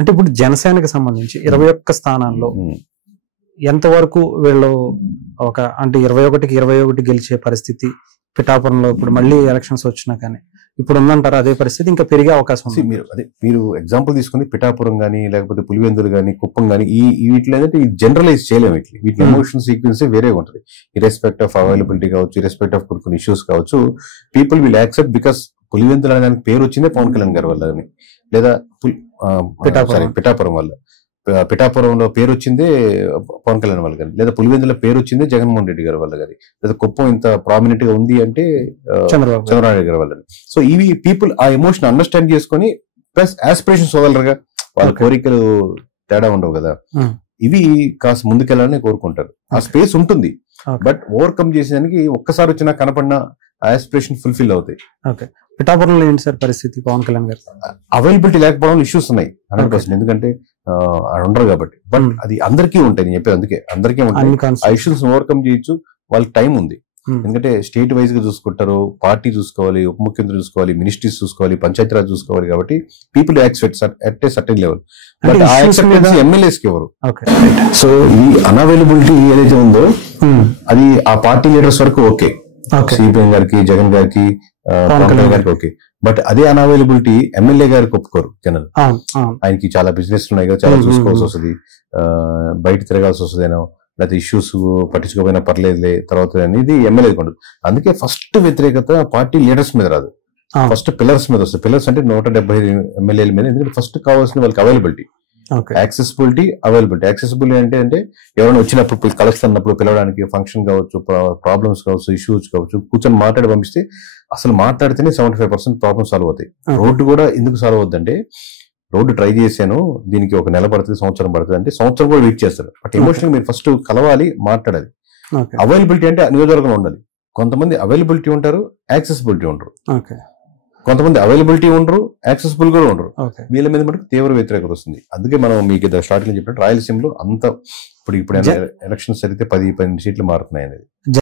అంటే ఇప్పుడు జనసేనకి సంబంధించి 21 స్థానాల్లో ఎంతవరకు వీళ్ళు అంటే 21కి 21 గెలిచే పరిస్థితి పిఠాపురంలో ఇప్పుడు మళ్ళీ ఎలక్షన్స్ వచ్చినా కానీ ఇప్పుడు ఉందంటారా అదే పరిస్థితి ఇంకా పెరిగే అవకాశం ఉంది? మీరు ఎగ్జాంపుల్ తీసుకుంది పిఠాపురం కానీ లేకపోతే పులివెందులు కానీ కుప్పం కానీ వీటిలో ఏంటంటే జనరలైజ్ చేయలేము. వీటి ఎమోషన్ సీక్వెన్స్ వేరేగా ఉంటుంది. ఇరెస్పెక్ట్ ఆఫ్ అవైలబిలిటీ కావచ్చు, ఇరెస్పెక్ట్ ఆఫ్ కొన్ని ఇష్యూస్ కావచ్చు, people will accept because Pulivendula అనే దానికి పేరు వచ్చిందే పవన్ కళ్యాణ్ గారి వల్ల అని, లేదా పిఠాపురం వల్ల, పిఠాపురంలో పేరు వచ్చిందే పవన్ కళ్యాణ్ వల్ల కానీ, లేదా పులివెందుల పేరు వచ్చిందే జగన్మోహన్ రెడ్డి గారి వల్ల కానీ, లేదా కుప్పం ఇంత ప్రామినెంట్ గా ఉంది అంటే చంద్రబాబు నాయుడు గారి వల్ల. సో ఇవి పీపుల్ ఆ ఎమోషన్ అండర్స్టాండ్ చేసుకుని ప్లస్ ఆస్పిరేషన్స్ వదలరుగా, వాళ్ళ కోరికలు తేడా ఉండవు కదా, ఇవి కాస్త ముందుకెళ్ళాలని కోరుకుంటారు. ఆ స్పేస్ ఉంటుంది, బట్ ఓవర్కమ్ చేసేదానికి ఒక్కసారి వచ్చినా కనపడినా ఆస్పిరేషన్ ఫుల్ఫిల్ అవుతాయి. పిఠాపురంలో ఏంటి సార్ పరిస్థితి? పవన్ కళ్యాణ్ గారు అవైలబిలిటీ లేకపోవడం ఇష్యూస్ ఉన్నాయి 100%, ఎందుకంటే ఉండరు కాబట్టి. బట్ అది అందరికీ ఉంటాయి, నేను చెప్పేది అందుకే అందరికీ ఉంటాయి. ఆ ఇష్యూస్ ఓవర్కమ్ చేయొచ్చు, వాళ్ళకి టైం ఉంది. ఎందుకంటే స్టేట్ వైజ్ గా చూసుకుంటారు, పార్టీ చూసుకోవాలి, ఉప ముఖ్యమంత్రి చూసుకోవాలి, మినిస్ట్రీస్ చూసుకోవాలి, పంచాయతీరాజ్ చూసుకోవాలి, కాబట్టి people accept at a certain level. But ఆ యాక్సెప్టెన్స్ ఎమ్మెల్యేస్ కి ఎవరు? సో ఈ అన్అవైలబిలిటీ ఏదైతే ఉందో అది ఆ పార్టీ లీడర్స్ వరకు ఓకే, సిపిఎం గారికి, జగన్ గారికి, పవన్ కళ్యాణ్ గారికి ఓకే. బట్ అదే అన్అవైలబిలిటీ ఎమ్మెల్యే గారికి ఒప్పుకోరు జనాలు. ఆయనకి చాలా బిజినెస్ ఉన్నాయి కదా, చాలా చూసుకోవాల్సి వస్తుంది, బయట తిరగాల్సి వస్తుందేనో, లేకపోతే ఇష్యూస్ పట్టించుకోపోయినా పర్లేదులే తర్వాత అనేది ఎమ్మెల్యే ఉండదు. అందుకే ఫస్ట్ వ్యతిరేకత పార్టీ లీడర్స్ మీద రాదు, ఫస్ట్ పిల్లర్స్ మీద వస్తుంది. పిల్లర్స్ అంటే 175 ఎమ్మెల్యేల మీద. ఎందుకంటే ఫస్ట్ కావాల్సిన వాళ్ళకి అవైలబిలిటీ, యాక్సెసిబిలిటీ, అవైలబిలిటీ. యాక్సెసిబిలిటీ అంటే ఎవరైనా వచ్చినప్పుడు కలెక్షన్ అన్నప్పుడు పిలవడానికి, ఫంక్షన్ కావచ్చు, ప్రాబ్లమ్స్ కావచ్చు, ఇష్యూస్ కావచ్చు, కూర్చొని మాట్లాడి పంపిస్తే అసలు మాట్లాడితేనే 75% ప్రాబ్లమ్ సాల్వ్ అవుతాయి. రోడ్డు కూడా ఎందుకు సాల్వ్ అవుతుందంటే, రోడ్డు ట్రై చేశాను, దీనికి ఒక నెల పడుతుంది, సంవత్సరం పడుతుంది అంటే సంవత్సరం కూడా వెయిట్ చేస్తారు. బట్ ఎమోషనల్ మీరు ఫస్ట్ కలవాలి, మాట్లాడాలి. అవైలబిలిటీ అంటే నియోజకవర్గం ఉండాలి. కొంతమంది అవైలబిలిటీ ఉంటారు, యాక్సెసిబిలిటీ ఉండరు. కొంతమంది అవైలబిలిటీ ఉండరు, యాక్సెసిబుల్ కూడా ఉండరు. వీళ్ళ మీద మనకు తీవ్ర వ్యతిరేకత వస్తుంది. అందుకే మనం మీకు స్టార్టింగ్ చెప్పినట్టు రాయలసీమలో అంత ఇప్పుడు ఎలక్షన్స్ జరిగితే 10-12 సీట్లు మారుతున్నాయి అనేది.